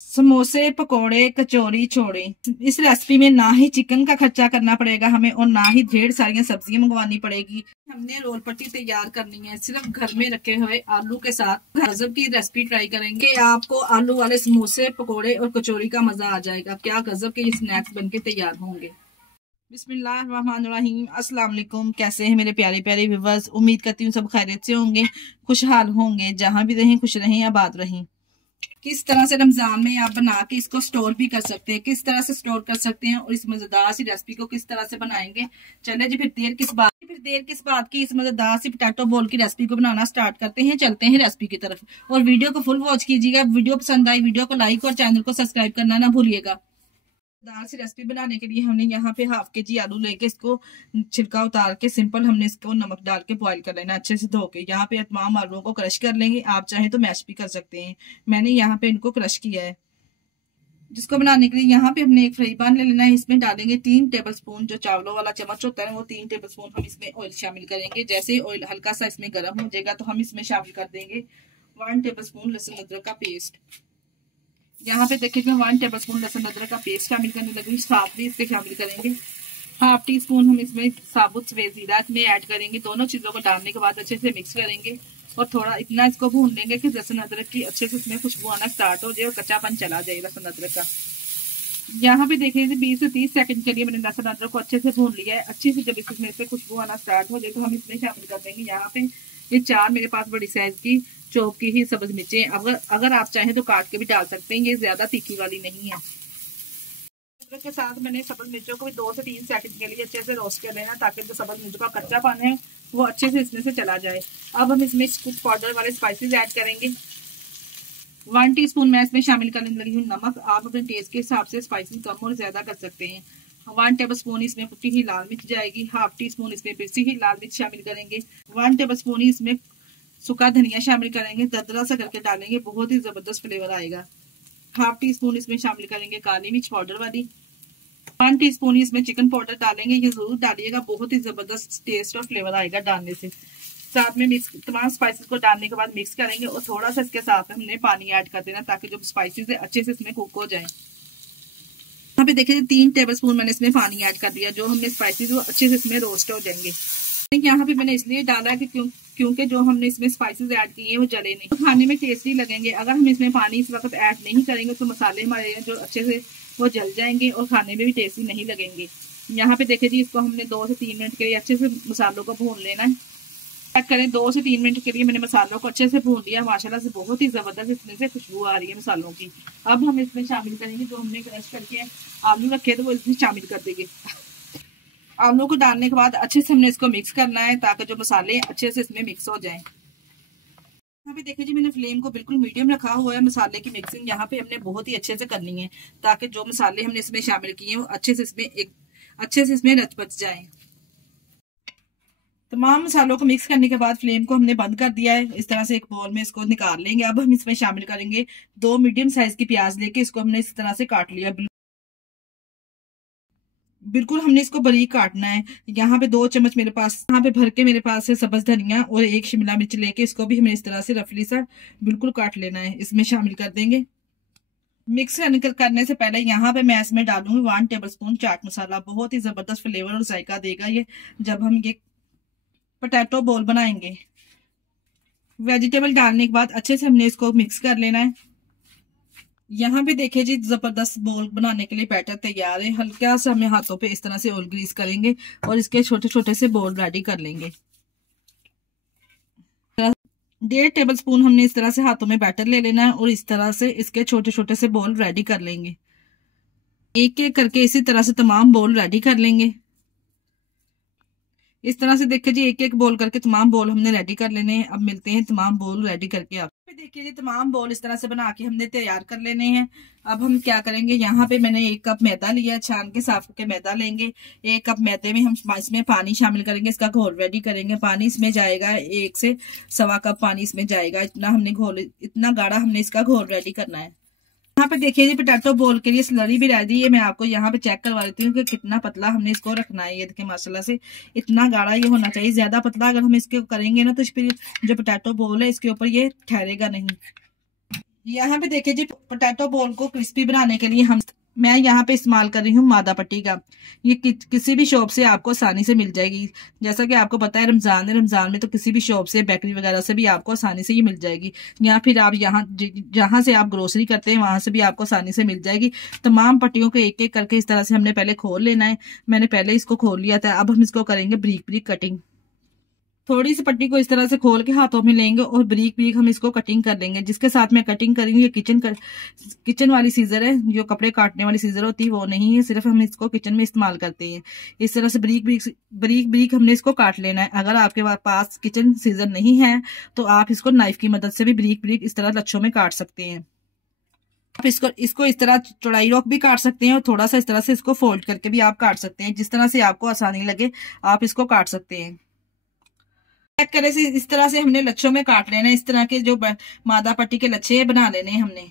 समोसे, पकोड़े, कचौरी, छोड़े। इस रेसिपी में ना ही चिकन का खर्चा करना पड़ेगा हमें और ना ही ढेर सारी सब्जियां मंगवानी पड़ेगी। हमने रोल पट्टी तैयार करनी है सिर्फ घर में रखे हुए आलू के साथ। गजब की रेसिपी ट्राई करेंगे, आपको आलू वाले समोसे, पकोड़े और कचौरी का मजा आ जाएगा। क्या गजब के ये स्नैक्स बनके तैयार होंगे। बिस्मिल्लाहिर्रहमानिर्रहीम। अस्सलाम वालेकुम। कैसे हैं मेरे प्यारे प्यारे व्यूअर्स। उम्मीद करती हूँ सब खैरियत से होंगे, खुशहाल होंगे, जहां भी रहें खुश रहें, आबाद रहें। किस तरह से रमजान में आप बना के इसको स्टोर भी कर सकते हैं, किस तरह से स्टोर कर सकते हैं और इस मजेदार सी रेसिपी को किस तरह से बनाएंगे। चले जी फिर देर किस बात की, इस मजेदार सी पोटैटो बोल की रेसिपी को बनाना स्टार्ट करते हैं। चलते हैं रेसिपी की तरफ और वीडियो को फुल वॉच कीजिएगा। वीडियो पसंद आई वीडियो को लाइक और चैनल को सब्सक्राइब करना ना भूलिएगा। दाल सी रेसिपी बनाने के लिए हमने यहाँ पे हाफ के जी आलू लेके इसको छिलका उतार के सिंपल हमने इसको नमक डाल के बॉईल कर लेना अच्छे से धो के। यहाँ पे तमाम आलूओं को क्रश कर लेंगे, आप चाहे तो मैश भी कर सकते हैं। मैंने यहाँ पे इनको क्रश किया है। जिसको बनाने के लिए यहाँ पे हमने एक फ्राई पैन ले लेना है। इसमें डालेंगे 3 टेबल स्पून, जो चावलों वाला चम्मच होता है वो 3 टेबल स्पून हम इसमें ऑयल शामिल करेंगे। जैसे ही ऑयल हल्का सा इसमें गर्म हो जाएगा तो हम इसमें शामिल कर देंगे 1 टेबल स्पून लहसुन अदरक का पेस्ट। यहाँ पे देखिए मैं 1 टेबल स्पून लहसुन अदरक का पेस्ट शामिल करने लगी। साथ भी इसके शामिल करेंगे हाफ टी स्पून हम इसमें साबुत सफेद जीरा इसमें ऐड करेंगे। दोनों चीजों को डालने के बाद अच्छे से मिक्स करेंगे और थोड़ा इतना इसको भून लेंगे कि लहसुन अदरक की अच्छे से इसमें खुशबू आना स्टार्ट हो जाए और कच्चापन चला जाए लहसुन अदरक का। यहाँ पे देखिए 20 से 30 सेकंड के लिए मैंने लहसुन अदरक को अच्छे से भून लिया है। अच्छी से जब इसमें से खुशबू आना स्टार्ट हो जाए तो हम इसमें शामिल कर देंगे यहाँ पे ये 4 मेरे पास बड़ी साइज की चौक की ही सब्ज मिर्चें। अगर आप चाहें तो काट के भी डाल सकते हैं, ये ज्यादा तीखी वाली नहीं है। अदरक के साथ मैंने सब्ज मिर्चों को भी 2 से 3 सेकंड के लिए अच्छे से रोस्ट कर लेना ताकि जो सब्ज मिर्च का कच्चापन है वो अच्छे से इसमें से चला जाए। अब हम इसमें कुछ पाउडर वाले स्पाइसेस ऐड करेंगे। 1 टीस्पून मैं इसमें शामिल करने लगी हूँ नमक। आप अपने टेस्ट के हिसाब से स्पाइसेस कम और ज्यादा कर सकते हैं। 1 टेबल स्पून इसमें कुटी हुई लाल मिर्च जाएगी। हाफ टी स्पून इसमें पिसी हुई लाल मिर्च शामिल करेंगे। 1 टेबल स्पून ही इसमें सूखा धनिया शामिल करेंगे, दरदरा सा करके डालेंगे, बहुत ही जबरदस्त फ्लेवर आएगा। हाफ टी स्पून इसमें शामिल करेंगे काली मिर्च पाउडर वाली। 1 टीस्पून इसमें चिकन पाउडर डालेंगे, ये जरूर डालिएगा, बहुत ही जबरदस्त टेस्ट और फ्लेवर आएगा डालने से। साथ में मिक्स तमाम स्पाइसेस को डालने के बाद मिक्स करेंगे और थोड़ा सा इसके साथ हमने पानी ऐड कर देना ताकि जो स्पाइसेस है अच्छे से इसमें कुक हो जाए। यहाँ पे देखिए 3 टेबल स्पून मैंने इसमें पानी ऐड कर दिया। जो हमने स्पाइसेस वो अच्छे से इसमें रोस्ट हो जाएंगे। यहाँ पे मैंने इसलिए डाला है कि क्योंकि जो हमने इसमें स्पाइसेस ऐड किए हैं वो जले नहीं, तो खाने में टेस्टी लगेंगे। अगर हम इसमें पानी इस वक्त ऐड नहीं करेंगे तो मसाले हमारे जो अच्छे से वो जल जाएंगे और खाने में भी टेस्टी नहीं लगेंगे। यहाँ पे देखिए जी इसको हमने 2 से 3 मिनट के लिए अच्छे से मसालों को भून लेना है। चेक करें 2 से 3 मिनट के लिए मैंने मसालों को अच्छे से भून लिया। माशाल्लाह से बहुत ही जबरदस्त इसमें से खुशबू आ रही है मसालों की। अब हम इसमें शामिल करेंगे जो हमने क्रश करके आलू रखे तो वो इसमें शामिल कर देंगे। आलू को डालने के बाद अच्छे से हमने इसको मिक्स करना है ताकि जो मसाले अच्छे से इसमें मिक्स हो जाएं। यहाँ पे देखिए जी मैंने फ्लेम को बिल्कुल मीडियम रखा हुआ है। मसाले की मिक्सिंग यहाँ पे हमने बहुत ही अच्छे से करनी है ताकि जो मसाले हमने इसमें शामिल किए हैं वो अच्छे से इसमें रच बच जाए। तमाम मसालों को मिक्स करने के बाद फ्लेम को हमने बंद कर दिया है। इस तरह से एक बाउल में इसको निकाल लेंगे। अब हम इसमें शामिल करेंगे 2 मीडियम साइज की प्याज लेके इसको हमने इस तरह से काट लिया। बिल्कुल हमने इसको बारीक काटना है। यहाँ पे 2 चम्मच मेरे पास यहाँ पे भर के मेरे पास है सब्ज धनिया और 1 शिमला मिर्च लेके इसको भी हमें इस तरह से रफली सा बिल्कुल काट लेना है। इसमें शामिल कर देंगे। मिक्स करने से पहले यहाँ पे मैं इसमें डालूंगी 1 टेबल स्पून चाट मसाला। बहुत ही जबरदस्त फ्लेवर और जायका देगा ये जब हम ये पोटैटो बोल बनाएंगे। वेजिटेबल डालने के बाद अच्छे से हमने इसको मिक्स कर लेना है। यहाँ पे देखिए जी जबरदस्त बोल बनाने के लिए बैटर तैयार है। हल्का सा हमें हाथों पे इस तरह से ऑयल ग्रीस करेंगे और इसके छोटे छोटे से बोल रेडी कर लेंगे। 1.5 टेबल स्पून हमने इस तरह से हाथों में बैटर ले लेना है और इस तरह से इसके छोटे छोटे से बोल रेडी कर लेंगे। एक एक करके इसी तरह से तमाम बोल रेडी कर लेंगे। इस तरह से देखिए जी एक एक बोल करके तमाम बोल हमने रेडी कर लेने हैं। अब मिलते हैं तमाम बोल रेडी करके। आप देखिए जी तमाम बोल इस तरह से बना के हमने तैयार कर लेने हैं। अब हम क्या करेंगे, यहाँ पे मैंने 1 कप मैदा लिया, छान के साफ करके मैदा लेंगे। 1 कप मैदे में हम इसमें पानी शामिल करेंगे, इसका घोल रेडी करेंगे। पानी इसमें जाएगा 1 से 1.25 कप पानी इसमें जाएगा। इतना गाढ़ा हमने इसका घोल रेडी करना है। यहाँ पे देखिए जी पोटैटो बोल के लिए स्लरी भी रेडी है। मैं आपको यहाँ पे चेक करवा देती हूँ कि कितना पतला हमने इसको रखना है। ये देखिए माशाल्लाह से इतना गाढ़ा ये होना चाहिए। ज्यादा पतला अगर हम इसके करेंगे ना तो फिर जो पोटैटो बोल है इसके ऊपर ये ठहरेगा नहीं। यहाँ पे देखिए जी, पोटैटो बॉल को क्रिस्पी बनाने के लिए मैं यहाँ पे इस्तेमाल कर रही हूँ मादा पट्टी का। ये किसी भी शॉप से आपको आसानी से मिल जाएगी। जैसा कि आपको पता है रमजान है, रमजान में तो किसी भी शॉप से, बेकरी वगैरह से भी आपको आसानी से ये मिल जाएगी, या फिर आप जहाँ से आप ग्रोसरी करते हैं वहां से भी आपको आसानी से मिल जाएगी। तमाम पट्टियों को एक एक करके इस तरह से हमने पहले खोल लेना है। मैंने पहले इसको खोल लिया था। अब हम इसको करेंगे ब्रीक ब्रीक कटिंग। थोड़ी सी पट्टी को इस तरह से खोल के हाथों में लेंगे और ब्रीक ब्रीक हम इसको कटिंग कर लेंगे। जिसके साथ मैं कटिंग करेंगे, ये किचन वाली सीजर है, जो कपड़े काटने वाली सीजर होती है वो नहीं है, सिर्फ हम इसको किचन में इस्तेमाल करते हैं। इस तरह से ब्रीक ब्रीक हमने इसको काट लेना है। अगर आपके पास किचन सीजर नहीं है तो आप इसको नाइफ की मदद से भी ब्रीक ब्रीक इस तरह लच्छों में काट सकते हैं। आप इसको इस तरह चौड़ाई रोक भी काट सकते हैं और थोड़ा सा इस तरह से इसको फोल्ड करके भी आप काट सकते हैं। जिस तरह से आपको आसानी लगे आप इसको काट सकते हैं। चेक करें से इस तरह से हमने लच्छों में काट लेना है। इस तरह के जो मादा पट्टी के लच्छे बना लेने हैं हमने।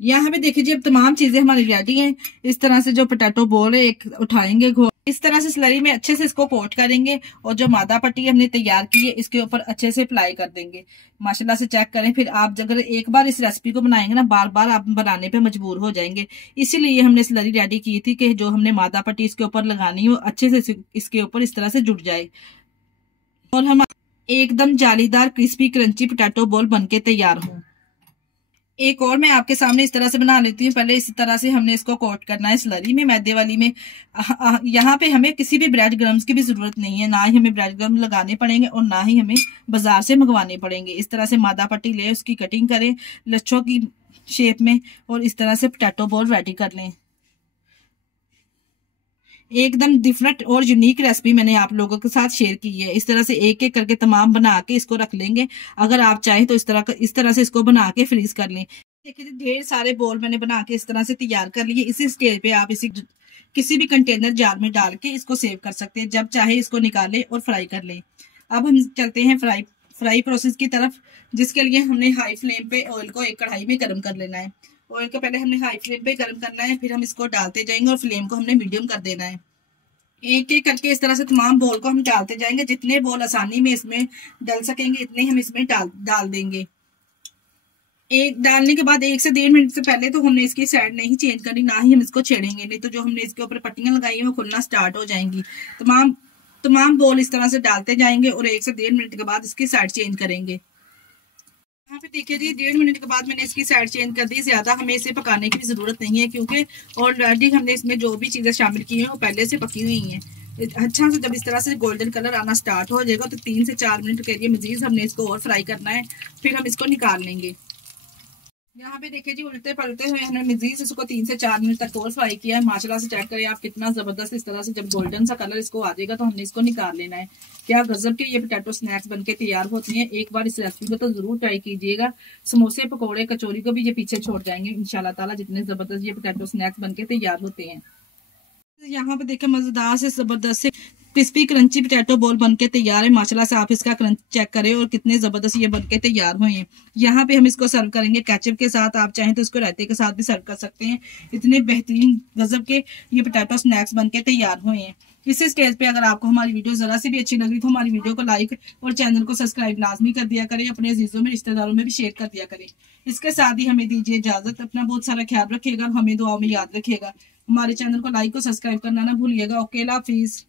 यहाँ पे देखिए जी, अब तमाम चीजें हमारी रेडी हैं। इस तरह से जो पोटैटो बॉल है एक उठाएंगे, इस तरह से स्लरी में अच्छे से इसको कोट करेंगे और जो मादा पट्टी हमने तैयार की है इसके ऊपर अच्छे से अप्लाई कर देंगे। माशाल्लाह से चेक करें। फिर आप अगर एक बार इस रेसिपी को बनाएंगे ना, बार बार आप बनाने पे मजबूर हो जाएंगे। इसीलिए हमने स्लरी रेडी की थी कि जो हमने मादा पट्टी इसके ऊपर लगानी हो अच्छे से इसके ऊपर इस तरह से जुड़ जाए और हम एकदम जालीदार क्रिस्पी क्रंची पोटैटो बॉल बनके तैयार हो। एक और मैं आपके सामने इस तरह से बना लेती हूँ। पहले इस तरह से हमने इसको कोट करना है स्लरी में, मैदे वाली में। यहाँ पे हमें किसी भी ब्रेड क्रम्स की भी जरूरत नहीं है, ना ही हमें ब्रेड क्रम्स लगाने पड़ेंगे और ना ही हमें बाजार से मंगवाने पड़ेंगे। इस तरह से मादा पट्टी ले, उसकी कटिंग करें लच्छों की शेप में और इस तरह से पोटैटो बॉल रेडी कर लें। एकदम डिफरेंट और यूनिक रेसिपी मैंने आप लोगों के साथ शेयर की है। इस तरह से एक एक करके तमाम बना के इसको रख लेंगे। अगर आप चाहें तो इस तरह से इसको बना के फ्रीज कर लें। देखिए ढेर सारे बॉल मैंने बना के इस तरह से तैयार कर लिए। इसी स्टेज पे आप किसी भी कंटेनर जार में डाल के इसको सेव कर सकते हैं। जब चाहे इसको निकालें और फ्राई कर लें। अब हम चलते हैं फ्राई प्रोसेस की तरफ, जिसके लिए हमने हाई फ्लेम पे ऑयल को एक कढ़ाई में गर्म कर लेना है। ऑयल को पहले हमने हाई फ्लेम पे गर्म करना है, फिर हम इसको डालते जाएंगे और फ्लेम को हमने मीडियम कर देना है। एक एक करके इस तरह से तमाम बॉल को हम डालते जाएंगे। जितने बॉल आसानी में इसमें डल सकेंगे इतने हम इसमें डाल देंगे। एक डालने के बाद 1 से 1.5 मिनट से पहले तो हमने इसकी साइड नहीं चेंज करनी, ना ही हम इसको छेड़ेंगे, नहीं तो जो हमने इसके ऊपर पट्टियां लगाई हैं वो खुलना स्टार्ट हो जाएंगी। तमाम बॉल इस तरह से डालते जाएंगे और 1 से 1.5 मिनट के बाद इसकी साइड चेंज करेंगे। यहाँ पे देखिए जी 1.5 मिनट के बाद मैंने इसकी साइड चेंज कर दी। ज्यादा हमें इसे पकाने की भी जरूरत नहीं है, क्योंकि ऑलरेडी हमने इसमें जो भी चीजें शामिल की हैं वो पहले से पकी हुई हैं। अच्छा से जब इस तरह से गोल्डन कलर आना स्टार्ट हो जाएगा तो 3 से 4 मिनट के लिए मजीद हमने इसको और फ्राई करना है, फिर हम इसको निकाल लेंगे। यहाँ पे देखिए जी उल्टे पलटे हुए हमने मजीद इसको 3 से 4 मिनट तक और फ्राई किया है। माशाल्लाह से चेक करें आप कितना जबरदस्त। इस तरह से जब गोल्डन सा कलर इसको आ जाएगा तो हमने इसको निकाल लेना है। क्या गजब के ये पोटैटो स्नैक्स बनके तैयार होते हैं। एक बार इस रेसिपी को तो जरूर ट्राई कीजिएगा। समोसे पकौड़े कचौरी को भी ये पीछे छोड़ जाएंगे इंशाल्लाह ताला, जितने जबरदस्त ये पोटैटो स्नैक्स बनके तैयार होते हैं। यहाँ पे देखे मजेदार से जबरदस्त से क्रिस्पी क्रंची पोटैटो बॉल बनके तैयार है। माशाल्लाह से आप इसका क्रंच चेक करें और कितने जबरदस्त ये बनके तैयार हुए हैं। यहाँ पे हम इसको सर्व करेंगे केचप के साथ। आप चाहें तो इसको रायते के साथ भी सर्व कर सकते हैं। इतने बेहतरीन गजब के ये पोटैटो स्नैक्स बनके तैयार हुए हैं। इसी स्टेज पे अगर आपको हमारी वीडियो जरा सी भी अच्छी लगी तो हमारी वीडियो को लाइक और चैनल को सब्सक्राइब लाजमी कर दिया करें। अपने अजीजों में रिश्तेदारों में भी शेयर कर दिया करें। इसके साथ ही हमें दीजिए इजाजत। अपना बहुत सारा ख्याल रखिएगा, हमें दुआ में याद रखिएगा। हमारे चैनल को लाइक और सब्सक्राइब करना ना भूलिएगा। ओके, अल्लाह हाफिज।